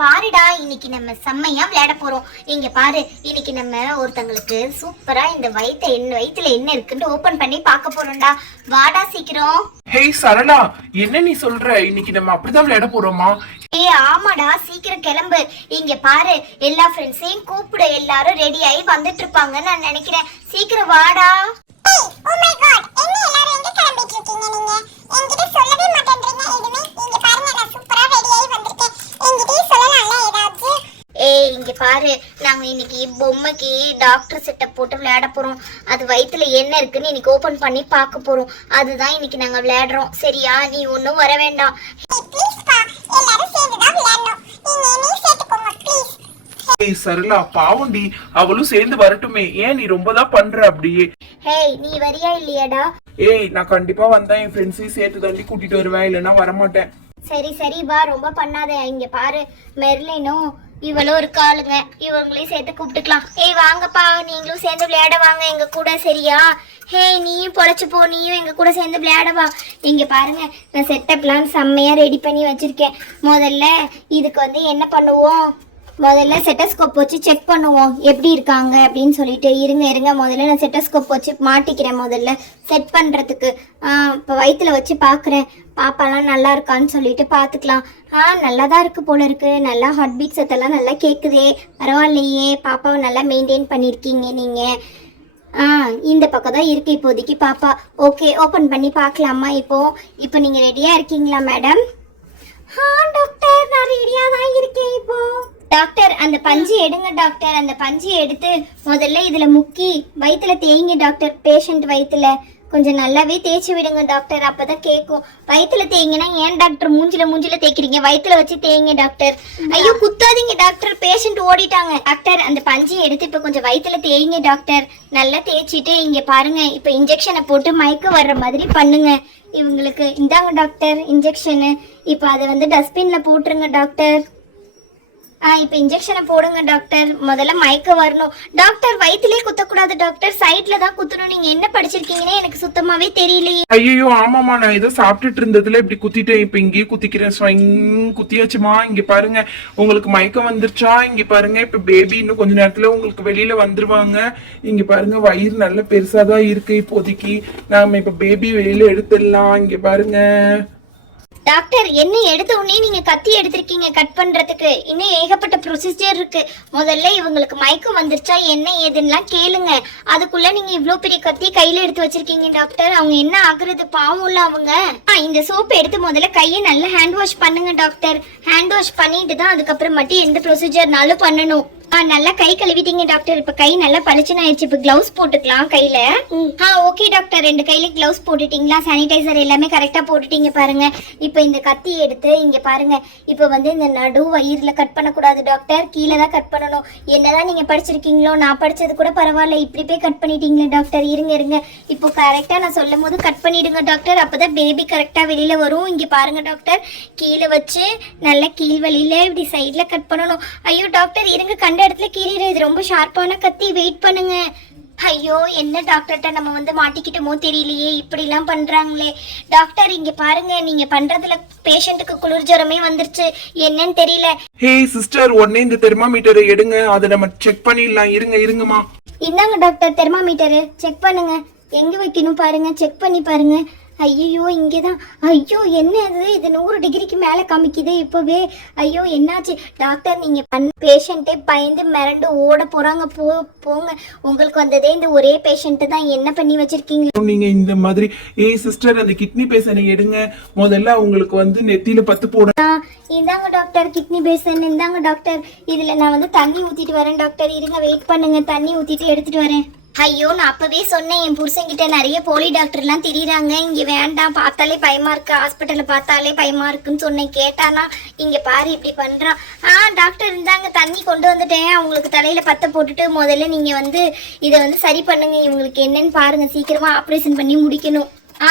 பாருடா, இன்னைக்கு நம்ம செம்மையா விளையாட போறோம். இங்க பாரு, இன்னைக்கு நம்ம ஒருத்தங்களுக்கு சூப்பரா இந்த வயித்துல என்ன இருக்குன்னு ஓபன் பண்ணி பார்க்க போறோம்டா. வாடா சீக்கிரம். ஹேய் சரளா, என்ன நீ சொல்ற? இன்னைக்கு நம்ம அப்படிதான் விளையாட போறோமா? ஆமாடா, சீக்கிரம் கிளம்பு. இங்க பாரு, எல்லா ஃப்ரெண்ட்ஸையும் கூப்பிடு. எல்லாரும் ரெடி ஆகி வந்துட்டு இருப்பாங்கன்னு நான் நினைக்கிறேன். சீக்கிரம் வாடா. இங்க பாரு, நாங்க இன்னைக்கு பொம்மைக்கு டாக்டர் செட்டப் போட்டு விளையாட போறோம். அது வயித்துல என்ன இருக்குன்னு இன்னைக்கு ஓபன் பண்ணி பார்க்க போறோம். அதுதான் இன்னைக்கு நாங்க விளையாடுறோம். சரியா? நீ ஒன்னும் வர வேண்டாம். சரளா பாவண்டி, அவளும் சேர்ந்து வரட்டுமே. ஏன் நீ ரொம்பதான் பண்ற அப்படியே? ஹேய், நீ வரியா இல்லையாடா? நான் கண்டிப்பா வந்தா என் ஃப்ரெண்ட்ஸையும் சேர்த்து தள்ளி கூட்டிட்டு வருவேன், இல்லைன்னா வரமாட்டேன். சரி சரி பா, ரொம்ப பண்ணாத. இங்க பாரு, மெர்லினும் இவளும் இருக்காளுங்க. இவங்களையும் சேர்த்து கூப்பிட்டுக்கலாம். வாங்கப்பா, நீங்களும் சேர்ந்து விளையாட வாங்க எங்க கூட. சரியா? நீயும் பொழைச்சு போ, நீயும் எங்க கூட சேர்ந்து விளையாடவா. இங்க பாருங்க, நான் செட்டப்லாம் செம்மையா ரெடி பண்ணி வச்சிருக்கேன். முதல்ல இதுக்கு என்ன பண்ணுவோம், முதல்ல செட்டஸ்கோப் வச்சு செக் பண்ணுவோம் எப்படி இருக்காங்க அப்படின்னு சொல்லிட்டு. இருங்க முதல்ல நான் செட்டஸ்கோப் வச்சு மாட்டிக்கிறேன். முதல்ல செட் பண்ணுறதுக்கு இப்போ வயிற்றுல வச்சு பார்க்குறேன். பாப்பாலாம் நல்லா இருக்கான்னு சொல்லிட்டு பார்த்துக்கலாம். நல்லா தான் இருக்குது போல இருக்குது. நல்லா ஹார்ட் பீட் சத்தெல்லாம் நல்லா கேட்குதே. பரவாயில்லையே, பாப்பாவை நல்லா மெயின்டைன் பண்ணியிருக்கீங்க நீங்கள். இந்த பக்கம் தான் இருக்குது இப்போதைக்கு பாப்பா. ஓகே, ஓப்பன் பண்ணி பார்க்கலாமா? இப்போ நீங்கள் ரெடியாக இருக்கீங்களா மேடம்? டாக்டர், நான் ரெடியாக தான் இருக்கேன். இப்போ டாக்டர், அந்த பஞ்சு எடுங்க டாக்டர். அந்த பஞ்சு எடுத்து முதல்ல இதுல முக்கி வயிற்றுல தேய்ங்க டாக்டர். பேஷண்ட் வயிற்றுல கொஞ்சம் நல்லாவே தேய்ச்சி விடுங்க டாக்டர், அப்பதான் கேட்கும். வயிற்றுல தேய்ங்கன்னா ஏன் டாக்டர் மூஞ்சில தேய்க்கிறீங்க? வயிற்றுல வச்சு தேய்ங்க டாக்டர். ஐயோ குத்தாதீங்க டாக்டர், பேஷண்ட் ஓடிட்டாங்க. டாக்டர், அந்த பஞ்சு எடுத்து இப்ப கொஞ்சம் வயிற்றுல தேய்ங்க டாக்டர். நல்லா தேய்ச்சிட்டு இங்க பாருங்க, இப்ப இன்ஜெக்ஷனை போட்டு மயக்க வர்ற மாதிரி பண்ணுங்க இவங்களுக்கு. இந்தாங்க டாக்டர் இன்ஜெக்ஷனு. இப்ப அதை டஸ்ட்பின்ல போட்டுருங்க டாக்டர். இப்போ இன்ஜெக்ஷனை போடுங்க டாக்டர். முதல்ல மயக்க வரணும் டாக்டர். வயிற்றுலேயே குத்தக்கூடாது டாக்டர், சைட்ல தான் குத்தணும். நீங்க என்ன படிச்சிருக்கீங்கன்னு எனக்கு சுத்தமாவே தெரியலையே. ஐயோ ஆமாமா, நான் ஏதோ சாப்பிட்டுட்டு இருந்ததுல இப்படி குத்திட்டேன். இப்ப இங்கேயே குத்திக்கிறேன். குத்தியாச்சுமா. இங்க பாருங்க, உங்களுக்கு மயக்கம் வந்துருச்சா? இங்க பாருங்க, இப்ப பேபி இன்னும் கொஞ்ச நேரத்துல உங்களுக்கு வெளியில வந்துருவாங்க. இங்க பாருங்க, வயிறு நல்ல பெருசாதான் இருக்கு இப்போதைக்கு. நாம இப்ப பேபி வெளியில எடுத்துடலாம். இங்க பாருங்க டாக்டர், என்ன எடுத்த உடனே நீங்க கத்தி எடுத்திருக்கீங்க கட் பண்றதுக்கு? இன்னும் ஏகப்பட்ட ப்ரொசீஜர் இருக்கு. முதல்ல இவங்களுக்கு மயக்கம் வந்துருச்சா என்ன ஏதுன்னா கேளுங்க. அதுக்குள்ள நீங்க இவ்வளவு பெரிய கத்தி கையில எடுத்து வச்சிருக்கீங்க டாக்டர். அவங்க என்ன ஆகுறது, பாவம்ல அவங்க. இந்த சோப் எடுத்து முதல்ல கையை நல்லா ஹேண்ட் வாஷ் பண்ணுங்க டாக்டர். ஹேண்ட் வாஷ் பண்ணிட்டு தான் அதுக்கப்புறம் மட்டும் எந்த ப்ரொசீஜர்னாலும் பண்ணணும். நல்லா கை கழுவிட்டீங்க டாக்டர். இப்ப கை நல்லா பளிச்சுன்னு ஆயிடுச்சு. இப்ப கிளவுஸ் போட்டுக்கலாம் கையில. ஓகே டாக்டர், 2 கையில கிளவுஸ் போட்டுட்டீங்களா? சானிடைசர் எல்லாமே கரெக்டா போட்டுட்டீங்க பாருங்க. இப்ப இந்த கத்தி எடுத்து இங்க பாருங்க, இப்ப இந்த நடு வயிறுல கட் பண்ணக்கூடாது டாக்டர், கீழே தான் கட் பண்ணணும். என்னதான் நீங்க படிச்சிருக்கீங்களோ, நான் படிச்சது கூட பரவாயில்ல, இப்படி போய் கட் பண்ணிட்டீங்களே டாக்டர். இருங்க இப்போ கரெக்டா நான் சொல்லும் போது கட் பண்ணிடுங்க டாக்டர். அப்பதான் பேபி கரெக்டா வெளியில வரும். இங்க பாருங்க டாக்டர், கீழே வச்சு நல்ல கீழ் வழியில இப்படி சைட்ல கட் பண்ணணும். ஐயோ டாக்டர், இருங்க, இடத்துல கீழே இது ரொம்ப ஷார்ப்பான கத்தி, வெயிட் பண்ணுங்க. ஐயோ, என்ன டாக்டர்கிட்ட நம்ம மாட்டிக்கிட்டோமோ தெரியலையே, இப்படி எல்லாம் பண்றாங்களே. டாக்டர் இங்க பாருங்க, நீங்க பண்றதுல பேஷண்ட்டுக்கு குளிர் ஜுரமே வந்துருச்சு. என்னன்னு தெரியல. சிஸ்டர், உடனே இந்த தெர்மாமீட்டரை எடுங்க, அதை நம்ம செக் பண்ணிடலாம். இருங்கம்மா. இந்தாங்க டாக்டர், தெர்மாமீட்டரு செக் பண்ணுங்க. எங்க வைக்கணும் பாருங்க, செக் பண்ணி பாருங்க. ஐயோ, இங்கேதான். ஐயோ, என்ன இது 100 டிகிரிக்கு மேலே காமிக்குது இப்போவே. ஐயோ, என்னாச்சு டாக்டர்? நீங்கள் பேஷண்ட்டே பயந்து மிரண்டு ஓட போகிறாங்க. போங்க, உங்களுக்கு வந்ததே இந்த ஒரே பேஷண்ட்டு தான். என்ன பண்ணி வச்சிருக்கீங்க நீங்க இந்த மாதிரி? சிஸ்டர், அந்த கிட்னி பேஷனை எடுங்க. முதல்ல உங்களுக்கு நெத்தியில பத்து போட. இந்தாங்க டாக்டர், கிட்னி பேஷன். இந்தாங்க டாக்டர், இதில் நான் தண்ணி ஊற்றிட்டு வரேன் டாக்டர். இருங்க, வெயிட் பண்ணுங்க, தண்ணி ஊற்றிட்டு எடுத்துகிட்டு வரேன். ஐயோ, நான் அப்பவே சொன்னேன், என் புருஷன்கிட்ட நிறைய போலி டாக்டர்லாம் திரியிறாங்க, இங்க வேண்டாம், பார்த்தாலே பயமா இருக்கு, ஹாஸ்பிட்டல்ல பார்த்தாலே பயமா இருக்குன்னு சொன்னேன். கேட்டானா இங்க பாரு இப்படி பண்றான். டாக்டர் இருந்தாங்க, தண்ணி கொண்டு வந்துட்டேன். அவங்களுக்கு தலையில பத்த போட்டுட்டு முதல்ல நீங்க இதை சரி பண்ணுங்க. இவங்களுக்கு என்னன்னு பாருங்க, சீக்கிரமா ஆப்ரேஷன் பண்ணி முடிக்கணும்.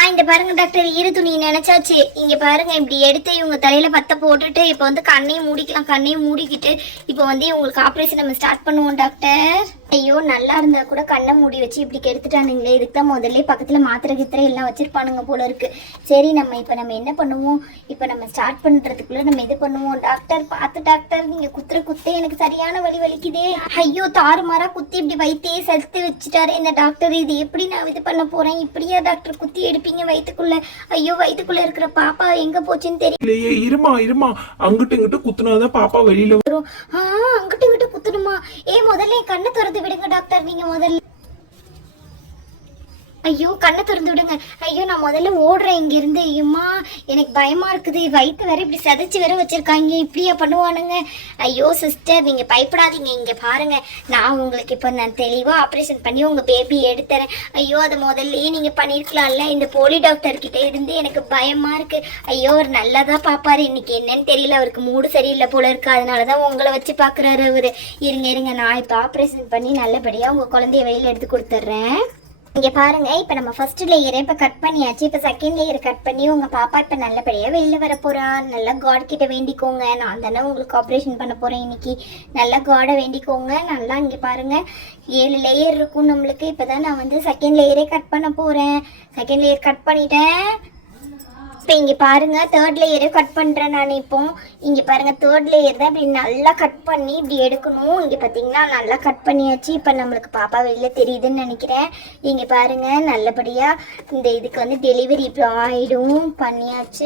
இந்த பாருங்க டாக்டர், ஈர துணி நினைச்சாச்சு. இங்க பாருங்க, இப்படி எடுத்து இவங்க தலையில பத்த போட்டுட்டு இப்ப கண்ணையும் மூடிக்கலாம். கண்ணையும் மூடிக்கிட்டு இப்ப இவங்களுக்கு ஆப்ரேஷன் நம்ம ஸ்டார்ட் பண்ணுவோம் டாக்டர். ஐயோ நல்லா இருந்தா கூட கண்ணை மூடி வச்சு இப்படி கெடுத்துட்டானுங்களே. இதுக்கு தான் முதல்ல பக்கத்துல மாத்திரை கித்திரை எல்லாம் வச்சிருப்பானுங்க போல இருக்கு. சரி நம்ம என்ன பண்ணுவோம், இப்போ நம்ம ஸ்டார்ட் பண்றதுக்குள்ள நம்ம இது பண்ணுவோம். டாக்டர் பார்த்து டாக்டர், நீங்க குத்துற குத்தே எனக்கு சரியான வலி வலிக்குதே. ஐயோ தாறுமாறா குத்தி இப்படி வயித்தையே செலுத்து வச்சுட்டாரு இந்த டாக்டர். இது எப்படி நான் இது பண்ண போறேன்? இப்படியா டாக்டர் குத்தி எடுப்பீங்க வயிற்றுக்குள்ள? ஐயோ வயிற்றுக்குள்ள இருக்கிற பாப்பா எங்க போச்சுன்னு தெரியல. இருமா அங்கிட்டு இங்கிட்டு குத்துனாதான் பாப்பா வெளியில வரும். அங்கிட்டு இங்கிட்டு குத்தணுமா? முதல்ல கண்ணை திறந்து விடுங்க டாக்டர். நீங்க முதல்ல ஐயோ கண்ணை திறந்து விடுங்க. ஐயோ நான் முதல்ல ஓடுறேன் இங்க இருந்து. ஐயம்மா எனக்கு பயமா இருக்குது. வயிற்று வேற இப்படி சதைச்சு வேற வச்சிருக்காங்க. இப்படியா பண்ணுவானுங்க? ஐயோ சிஸ்டர் நீங்க பயப்படாதீங்க. இங்க பாருங்க, நான் உங்களுக்கு இப்போ நான் தெளிவா ஆப்ரேஷன் பண்ணி உங்க பேபி எடுத்துறேன். ஐயோ அதை முதல்லயே நீங்க பண்ணிருக்கலாம்ல. இந்த போலி டாக்டர் கிட்ட இருந்து எனக்கு பயமா இருக்கு. ஐயோ அவர் நல்லதா பாப்பாரு. இன்னைக்கு என்னன்னு தெரியல, அவருக்கு மூடு சரியில்லை போல இருக்கு. அதனாலதான் உங்களை வச்சு பாக்குறாரு அவரு. இருங்க நான் இப்போ ஆப்ரேஷன் பண்ணி நல்லபடியா உங்க குழந்தைய வெளியில எடுத்து கொடுத்துட்றேன். இங்கே பாருங்க, இப்போ நம்ம ஃபர்ஸ்ட் லேயரை இப்போ கட் பண்ணியாச்சு. இப்போ செகண்ட் லேயர் கட் பண்ணி உங்கள் பாப்பா இப்போ நல்லபடியாக வெளியில் வர போகிறா. நல்லா காட் கிட்ட வேண்டிக்கோங்க. நான் தானே உங்களுக்கு ஆப்ரேஷன் பண்ண போகிறேன் இன்னைக்கு. நல்லா காடை வேண்டிக்கோங்க. நல்லா இங்கே பாருங்கள் 7 லேயர் இருக்கும் நம்மளுக்கு. இப்போ தான் நான் வந்து செகண்ட் லேயரே கட் பண்ண போகிறேன். செகண்ட் லேயர் கட் பண்ணிட்டேன். இப்போ இங்கே பாருங்கள் தேர்ட் லேயரை கட் பண்ணுறேன் நான். இப்போ இங்கே பாருங்கள் தேர்ட் லேயர் தான் இப்படி நல்லா கட் பண்ணி இப்படி எடுக்கணும். இங்கே பார்த்தீங்கன்னா நல்லா கட் பண்ணியாச்சு. இப்போ நம்மளுக்கு பாப்பா வெளியில் தெரியுதுன்னு நினைக்கிறேன். இங்கே பாருங்கள் நல்லபடியாக இந்த இதுக்கு வந்து டெலிவரி இப்போ ஆகிடும். பண்ணியாச்சு.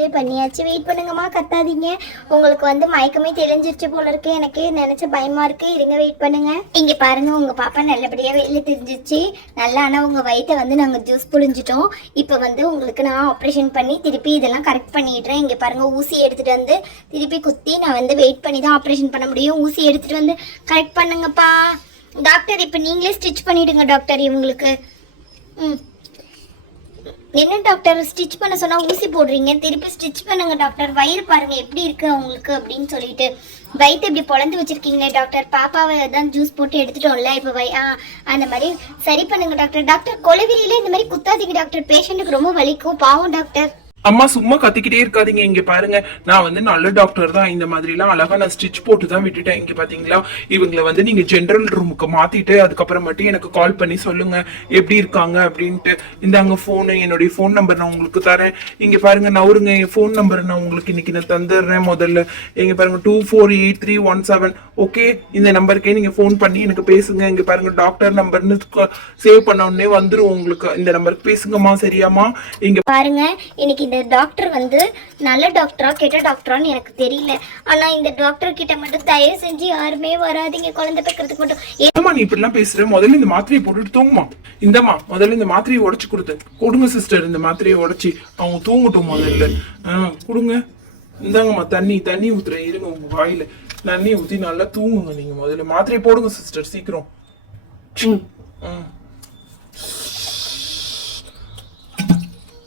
வெயிட் பண்ணுங்கம்மா, கத்தாதீங்க. உங்களுக்கு வந்து மயக்கமே தெளிஞ்சிருச்சு போல இருக்கு. எனக்கு நினச்ச பயமாக இருக்குது. இருங்க வெயிட் பண்ணுங்கள். இங்கே பாருங்கள் உங்கள் பாப்பா நல்லபடியாக வெளியில் தெரிஞ்சிச்சு நல்லா. ஆனால் உங்கள் வயிற்றை வந்து நாங்கள் ஜூஸ் புழிஞ்சிட்டோம். இப்போ வந்து உங்களுக்கு நான் ஆப்ரேஷன் பண்ணி திருப்பி இதெல்லாம் கரெக்ட் பண்ணிடுறேன். இங்க பாருங்க ஊசி எடுத்துட்டு வந்து திருப்பி குத்தி நான் வந்து வெயிட் பண்ணி தான் ஆப்ரேஷன் பண்ண முடியும். ஊசி எடுத்துட்டு வந்து கரெக்ட் பண்ணுங்கப்பா. டாக்டர் இப்போ நீங்களே ஸ்டிச் பண்ணிடுங்க டாக்டர் இவங்களுக்கு. என்ன டாக்டர் ஸ்டிச் பண்ண சொன்னா ஊசி போடுறீங்க? திருப்பி ஸ்டிச் பண்ணுங்க டாக்டர். வயிறு பாருங்க எப்படி இருக்கு அவங்களுக்கு அப்படின்னு சொல்லிட்டு. வயிற்று இப்படி பொழந்து வச்சிருக்கீங்களே டாக்டர். பாப்பாவை தான் ஜூஸ் போட்டு எடுத்துட்டோம்ல இப்போ அந்த மாதிரி சரி பண்ணுங்க டாக்டர். டாக்டர் கொலவிரியில இந்த மாதிரி குத்தாதீங்க டாக்டர். பேஷண்ட்டுக்கு ரொம்ப வலிக்கும் பாவம் டாக்டர். அம்மா சும்மா கத்திக்கிட்டே இருக்காதீங்க. இங்க பாருங்க, நான் வந்து நல்ல டாக்டர் தான். இந்த மாதிரி எல்லாம் அழகா நான் ஸ்டிச் போட்டு தான் விட்டுட்டேன். இங்க பாத்தீங்களா, இவங்களை வந்து நீங்க ஜெனரல் ரூமுக்கு மாத்திட்டு அதுக்கப்புறமேட்டு எனக்கு கால் பண்ணி சொல்லுங்க எப்படி இருக்காங்க அப்படின்ட்டு. இந்தாங்க போனு, என்னுடைய போன் நம்பர் நான் உங்களுக்கு தரேன். இங்க பாருங்க நவருங்க, என் போன் நம்பர் நான் உங்களுக்கு இன்னைக்கு நான் தந்துடுறேன். முதல்ல இங்க பாருங்க 248317. ஓகே, இந்த நம்பருக்கே நீங்க போன் பண்ணி எனக்கு பேசுங்க. இங்க பாருங்க டாக்டர் நம்பர்னு சேவ் பண்ண உடனே வந்துரும் உங்களுக்கு. இந்த நம்பருக்கு பேசுங்கம்மா, சரியாமா? இங்க பாருங்க இன்னைக்கு இந்த டாக்டர் வந்து நல்ல டாக்டரா கெட்ட டாக்டரான்னு எனக்கு தெரியல. ஆனா இந்த டாக்டர் கிட்ட மட்டும் தயவு செஞ்சு யாருமே வராதீங்க குழந்தை பெக்கிறதுக்கு மட்டும். ஏமா நீ இப்படி எல்லாம் பேசுற? முதல்ல இந்த மாத்திரையை போட்டுட்டு தூங்குமா. இந்தம்மா முதல்ல இந்த மாத்திரையை உடைச்சு கொடுங்க சிஸ்டர். இந்த மாத்திரையை உடைச்சி அவங்க தூங்கட்டும் முதல்ல. கொடுங்க. இந்தாங்கம்மா தண்ணி ஊத்துறேன். இருங்க, உங்க வாயில தண்ணி ஊத்தி நல்லா தூங்குங்க. நீங்க முதல்ல மாத்திரையை போடுங்க சிஸ்டர் சீக்கிரம்.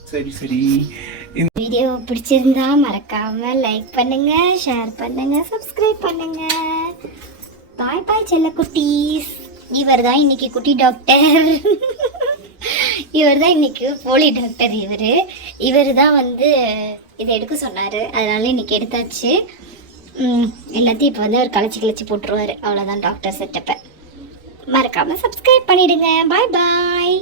சரி இந்த வீடியோ பிடிச்சிருந்தா மறக்காம லைக் பண்ணுங்க, ஷேர் பண்ணுங்க, சப்ஸ்கிரைப் பண்ணுங்க. பாய் செல்ல குட்டீஸ். இவர் தான் இன்னைக்கு குட்டி டாக்டர். இவர் தான் இன்னைக்கு போலி டாக்டர். இவர் தான் வந்து இதை எடுக்க சொன்னாரு. அதனால இன்னைக்கு எடுத்தாச்சு. எல்லாத்தையும் இப்போ வந்து அவர் கலைச்சி போட்டுருவாரு. அவ்வளோதான் டாக்டர் செட்டப்பை. மறக்காம சப்ஸ்கிரைப் பண்ணிடுங்க. பாய்.